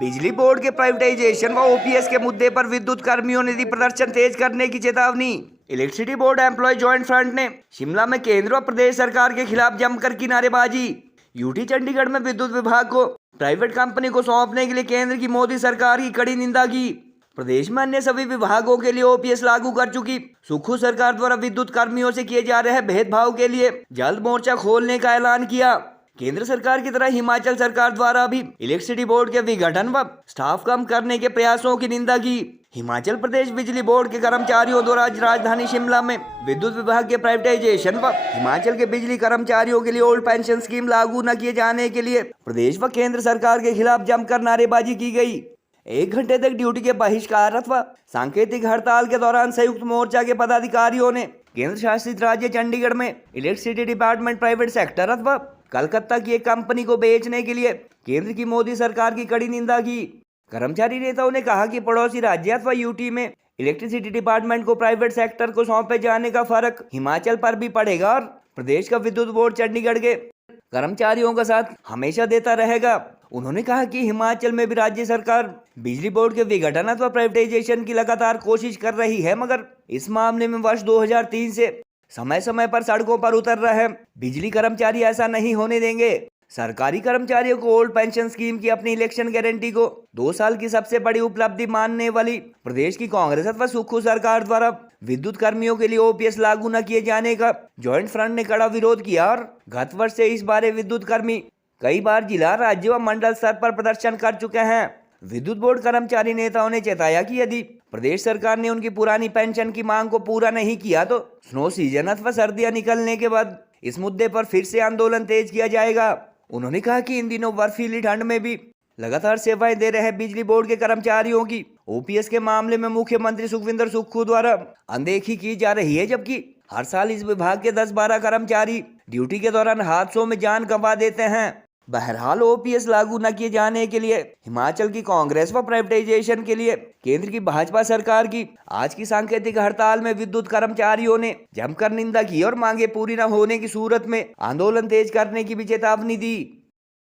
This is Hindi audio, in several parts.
बिजली बोर्ड के प्राइवेटाइजेशन व ओपीएस के मुद्दे पर विद्युत कर्मियों ने दी प्रदर्शन तेज करने की चेतावनी। Electricity board employ joint front ने शिमला में केंद्र व प्रदेश सरकार के खिलाफ जमकर की नारेबाजी। यूटी चंडीगढ़ में विद्युत विभाग को प्राइवेट कंपनी को सौंपने के लिए केंद्र की मोदी सरकार की कड़ी निंदा की। प्रदेश में अन्य सभी विभागों के लिए ओपीएस लागू कर चुकी सुक्खू सरकार द्वारा विद्युत कर्मियों से किए जा रहे भेदभाव के लिए जल्द मोर्चा खोलने का ऐलान किया। केंद्र सरकार की तरह हिमाचल सरकार द्वारा भी इलेक्ट्रिसिटी बोर्ड के विघटन व स्टाफ कम करने के प्रयासों की निंदा की। हिमाचल प्रदेश बिजली बोर्ड के कर्मचारियों द्वारा आज राजधानी शिमला में विद्युत विभाग के प्राइवेटाइजेशन व हिमाचल के बिजली कर्मचारियों के लिए ओल्ड पेंशन स्कीम लागू न किए जाने के लिए प्रदेश व केंद्र सरकार के खिलाफ जमकर नारेबाजी की गई। 1 घंटे तक ड्यूटी के बहिष्कार अथवा सांकेतिक हड़ताल के दौरान संयुक्त मोर्चा के पदाधिकारियों ने केंद्र शासित राज्य चंडीगढ़ में इलेक्ट्रिसिटी डिपार्टमेंट प्राइवेट सेक्टर अथवा कलकत्ता की एक कंपनी को बेचने के लिए केंद्र की मोदी सरकार की कड़ी निंदा की। कर्मचारी नेताओं ने कहा कि पड़ोसी राज्य अथवा यूटी में इलेक्ट्रिसिटी डिपार्टमेंट को प्राइवेट सेक्टर को सौंपे जाने का फर्क हिमाचल पर भी पड़ेगा और प्रदेश का विद्युत बोर्ड चंडीगढ़ के कर्मचारियों का साथ हमेशा देता रहेगा। उन्होंने कहा कि हिमाचल में भी राज्य सरकार बिजली बोर्ड के विघटन अथवा प्राइवेटाइजेशन की लगातार कोशिश कर रही है, मगर इस मामले में वर्ष 2003 से समय समय पर सड़कों पर उतर रहे बिजली कर्मचारी ऐसा नहीं होने देंगे। सरकारी कर्मचारियों को ओल्ड पेंशन स्कीम की अपनी इलेक्शन गारंटी को 2 साल की सबसे बड़ी उपलब्धि मानने वाली प्रदेश की कांग्रेस अथवा सुक्खू सरकार द्वारा विद्युत कर्मियों के लिए ओपीएस लागू न किए जाने का जॉइंट फ्रंट ने कड़ा विरोध किया और गत वर्ष से इस बारे विद्युत कर्मी कई बार जिला, राज्य व मंडल स्तर पर प्रदर्शन कर चुके हैं। विद्युत बोर्ड कर्मचारी नेताओं ने चेताया कि यदि प्रदेश सरकार ने उनकी पुरानी पेंशन की मांग को पूरा नहीं किया तो स्नो सीजन अथवा सर्दियां निकलने के बाद इस मुद्दे पर फिर से आंदोलन तेज किया जाएगा। उन्होंने कहा कि इन दिनों बर्फीली ठंड में भी लगातार सेवाएं दे रहे बिजली बोर्ड के कर्मचारियों की ओपीएस के मामले में मुख्यमंत्री सुखविंदर सुक्खू द्वारा अनदेखी की जा रही है, जबकि हर साल इस विभाग के 10-12 कर्मचारी ड्यूटी के दौरान हादसों में जान गंवा देते हैं। बहरहाल ओपीएस लागू न किए जाने के लिए हिमाचल की कांग्रेस व प्राइवेटाइजेशन के लिए केंद्र की भाजपा सरकार की आज की सांकेतिक हड़ताल में विद्युत कर्मचारियों ने जमकर निंदा की और मांगे पूरी न होने की सूरत में आंदोलन तेज करने की भी चेतावनी दी।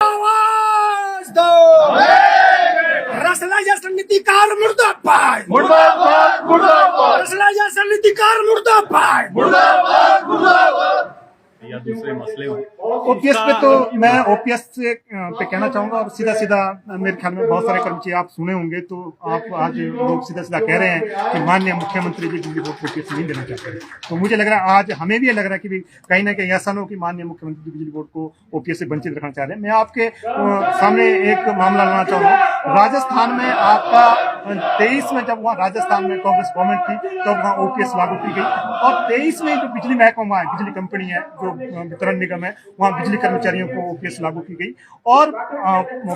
आवाज दो, रसलाइजेशन नीतिकार मुर्दाबाद, मुर्दाबाद, मुर्दाबाद, रसलाइजेशन नीतिकार मुर्दाबाद, मुर्दाबाद, मुर्दाबाद। या दूसरे मसले हो। ओपीएस पे तो मैं ओपीएस से पे कहना चाहूंगा और सीधा सीधा मेरे ख्याल में बहुत सारे कर्मचारी आप सुने होंगे तो आप आज लोग सीधा सीधा कह रहे हैं कि माननीय मुख्यमंत्री जी बिजली बोर्ड को ओपीएस नहीं देना चाहते हैं। तो मुझे लग रहा है आज हमें भी ये लग रहा है कि कहीं ना कहीं ऐसा न हो कि माननीय मुख्यमंत्री बिजली बोर्ड को ओपीएस से वंचित रखना चाह रहे हैं। मैं आपके सामने एक मामला लाना चाहूंगा। राजस्थान में आपका 23 में जब वहाँ राजस्थान में कांग्रेस गवर्नमेंट थी तब वहाँ ओपीएस लागू की गई और 23 में जो बिजली महकमा है, बिजली कंपनी है, जो वितरण निगम है, वहाँ बिजली कर्मचारियों को ओपीएस लागू की गई। और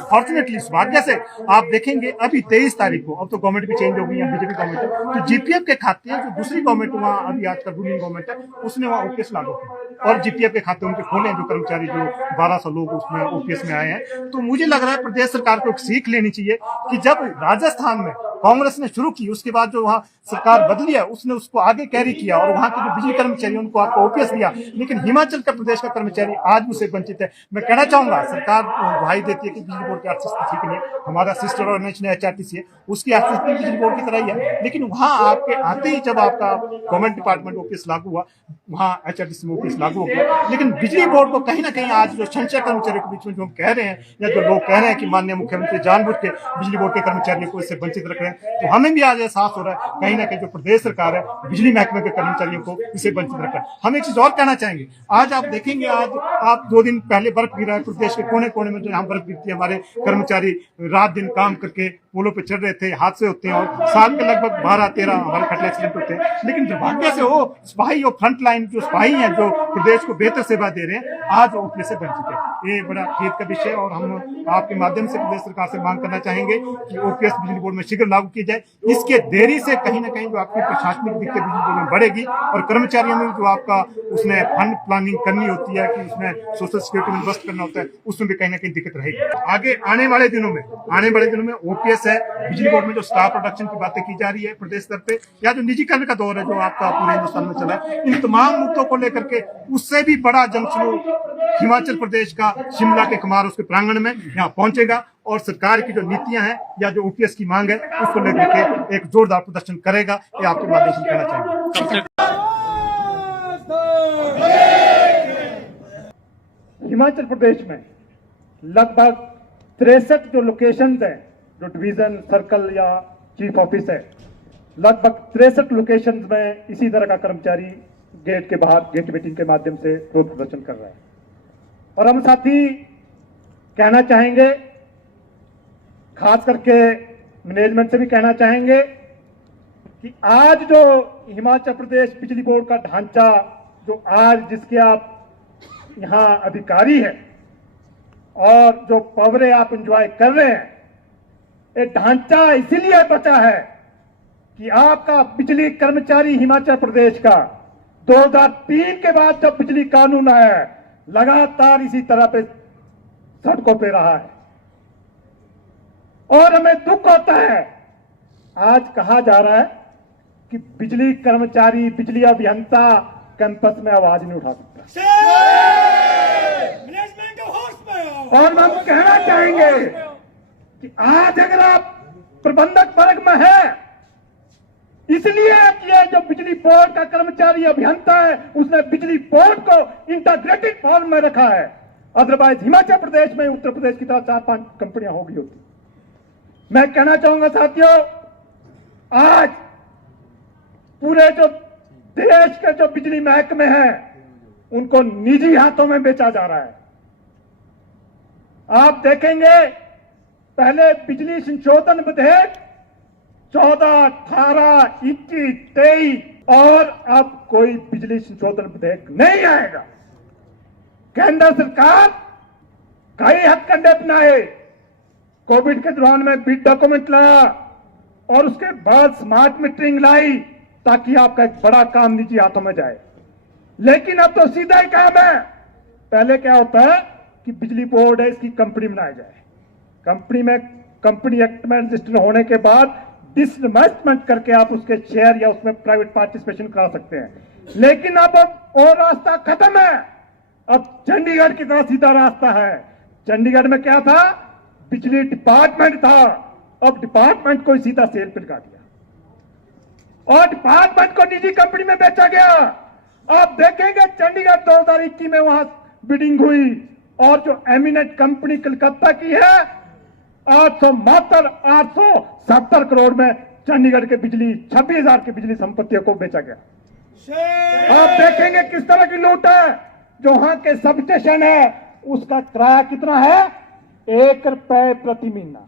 फॉर्चुनेटली सौभाग्य से आप देखेंगे अभी 23 तारीख को, अब तो गवर्नमेंट भी चेंज हो गई है, बीजेपी गवर्नमेंट है, तो जीपीएफ के खाते जो दूसरी गवर्नमेंट वहाँ अभी आज का रूलिंग गवर्नमेंट है उसने वहाँ ओपीएस लागू किया और जीपीएफ के खाते उनके खोले हैं जो कर्मचारी जो 1200 लोग उसमें ओपीएस में आए हैं। तो मुझे लग रहा है प्रदेश सरकार को एक सीख लेनी चाहिए कि जब राजस्थान में कांग्रेस ने शुरू की उसके बाद जो वहाँ सरकार बदली है उसने उसको आगे कैरी किया और वहाँ के जो बिजली कर्मचारी उनको आपको ओपीएस दिया, लेकिन हिमाचल का प्रदेश का कर्मचारी आज भी उसे वंचित है। मैं कहना चाहूंगा सरकार दुहाई देती है कि बिजली बोर्ड की अर्थव्यवस्था ठीक नहीं है, हमारा सिस्टर ऑर्गेनाइजेशन एचआरटीसी है उसकी अर्थव्यवस्था बिजली बोर्ड की तरह ही है, लेकिन वहाँ आपके आते ही जब आपका गवर्नमेंट डिपार्टमेंट ओपीएस लागू हुआ वहाँ एचआरटीसी में ओपीएस लागू हो गया। लेकिन बिजली बोर्ड को कहीं ना कहीं आज जो संचय कर्मचारियों के बीच में जो कह रहे हैं या जो लोग कह रहे हैं कि माननीय मुख्यमंत्री जानबूझ के बिजली बोर्ड के कर्मचारियों को इससे वंचित रख रहे हैं, तो हमें भी आज एहसास हो रहा है कहीं ना कहीं जो प्रदेश सरकार है बिजली महकमे के कर्मचारियों को इसे वंचित रख रहा है। हम एक चीज और कहना चाहेंगे, आज आप देखेंगे आज आप 2 दिन पहले बर्फ गिरा है प्रदेश के कोने कोने में, जो यहाँ बर्फ गिरती है हमारे कर्मचारी रात दिन काम करके पोलों पे चढ़ रहे थे, हादसे होते हैं और साल के लगभग 12-13 हमारे खटले एक्सीडेंट होते हैं। लेकिन दुर्भाग्य से वो सिपाही और फ्रंट लाइन जो सिपाही हैं जो प्रदेश को बेहतर सेवा दे रहे हैं आज ओपीएस से वंचित है। ये बड़ा खेद का विषय और हम आपके माध्यम से प्रदेश सरकार से मांग करना चाहेंगे कि ओपीएस बिजली बोर्ड में शीघ्र लागू की जाए। इसके देरी से कहीं ना कहीं जो आपकी प्रशासनिक दिक्कत बिजली बोर्ड में बढ़ेगी और कर्मचारियों में जो आपका उसने फंड प्लानिंग करनी होती है कि उसमें सोशल सिक्योरिटी में इन्वेस्ट करना होता है उसमें भी कहीं ना कहीं दिक्कत रहेगी। आगे आने वाले दिनों में ओपीएस है, बिजली बोर्ड में जो स्टाफ प्रोडक्शन की बातें की जा रही है प्रदेश स्तर पे या जो निजीकरण का दौर है जो आपका पूरे हिंदुस्तान में चला है, इन तमाम मुद्दों को लेकर के उससे भी बड़ा जंक्शन हिमाचल प्रदेश का शिमला के कुमार उसके प्रांगण में यहाँ पहुंचेगा और सरकार की जो नीतियां हैं या जो ओपीएस की मांग है उसको लेकर के एक जोरदार प्रदर्शन करेगा, ये आपके माध्यम से कहना चाहेंगे। हिमाचल प्रदेश में लगभग 63 जो लोकेशंस हैं, जो डिवीजन सर्कल या चीफ ऑफिस है, लगभग 63 लोकेशंस में इसी तरह का कर्मचारी गेट के बाहर गेट मीटिंग के माध्यम से विरोध प्रदर्शन कर रहा है। और हम साथ ही कहना चाहेंगे, खास करके मैनेजमेंट से भी कहना चाहेंगे कि आज जो हिमाचल प्रदेश बिजली बोर्ड का ढांचा, जो आज जिसके आप यहां अधिकारी हैं और जो पावरें आप एंजॉय कर रहे हैं, ये ढांचा इसीलिए बचा है कि आपका बिजली कर्मचारी हिमाचल प्रदेश का 2003 के बाद जब बिजली कानून आया है, लगातार इसी तरह पे सड़कों पे रहा है। और हमें दुख होता है, आज कहा जा रहा है कि बिजली कर्मचारी, बिजली अभियंता कैंपस में आवाज नहीं उठा सकता। और हम कहना चाहेंगे कि आज अगर आप प्रबंधक वर्ग में है, इसलिए कि ये जो बिजली बोर्ड का कर्मचारी अभियंता है उसने बिजली बोर्ड को इंटीग्रेटेड फॉर्म में रखा है। अदरवाइज हिमाचल प्रदेश में उत्तर प्रदेश की तरह 4-5 कंपनियां हो गई होती। मैं कहना चाहूंगा साथियों, आज पूरे जो देश के जो बिजली महकमे हैं उनको निजी हाथों में बेचा जा रहा है। आप देखेंगे पहले बिजली संशोधन विधेयक 14, 18, 21, 23 और अब कोई बिजली संशोधन विधेयक नहीं आएगा। केंद्र सरकार कई हथकंडे अपनाए, कोविड के दौरान में बिड डॉक्यूमेंट लाया और उसके बाद स्मार्ट मीटरिंग लाई ताकि आपका एक बड़ा काम निजी हाथों में जाए। लेकिन अब तो सीधा ही काम है। पहले क्या होता है कि बिजली बोर्ड है, इसकी कंपनी बनाई जाए, कंपनी में कंपनी एक्ट में रजिस्टर होने के बाद डिसइन्वेस्टमेंट करके आप उसके शेयर या उसमें प्राइवेट पार्टिसिपेशन करा सकते हैं। लेकिन अब और रास्ता खत्म है। अब चंडीगढ़ की तरह सीधा रास्ता है। चंडीगढ़ में क्या था, बिजली डिपार्टमेंट था, अब डिपार्टमेंट को सीधा सेल पे लगा दिया और डिपार्टमेंट को निजी कंपनी में बेचा गया। आप देखेंगे चंडीगढ़ 2021 में वहां बिडिंग हुई और जो एमिनेंट कंपनी कलकत्ता की है, 870 करोड़ में चंडीगढ़ के बिजली 26,000 की बिजली संपत्तियों को बेचा गया। आप देखेंगे किस तरह की लूट है। जो वहां के सब स्टेशन है उसका किराया कितना है, 1 रुपए प्रति महीना।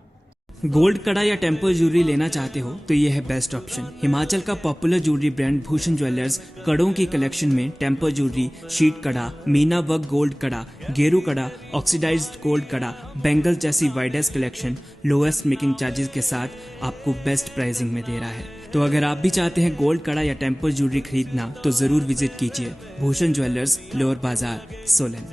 गोल्ड कड़ा या टेम्पर ज्वेलरी लेना चाहते हो तो ये है बेस्ट ऑप्शन। हिमाचल का popular jewellery brand Bhushan jewellers कड़ों की कलेक्शन में टेम्पर ज्वेलरी, शीट कड़ा, मीना वर्क गोल्ड कड़ा, गेरू कड़ा, ऑक्सीडाइज्ड गोल्ड कड़ा, बैंगल्स जैसी widest collection lowest making charges के साथ आपको बेस्ट प्राइसिंग में दे रहा है। तो अगर आप भी चाहते हैं गोल्ड कड़ा या टेम्पर ज्वेलरी खरीदना तो जरूर विजिट कीजिए भूषण ज्वेलर्स, लोअर बाजार, सोलन।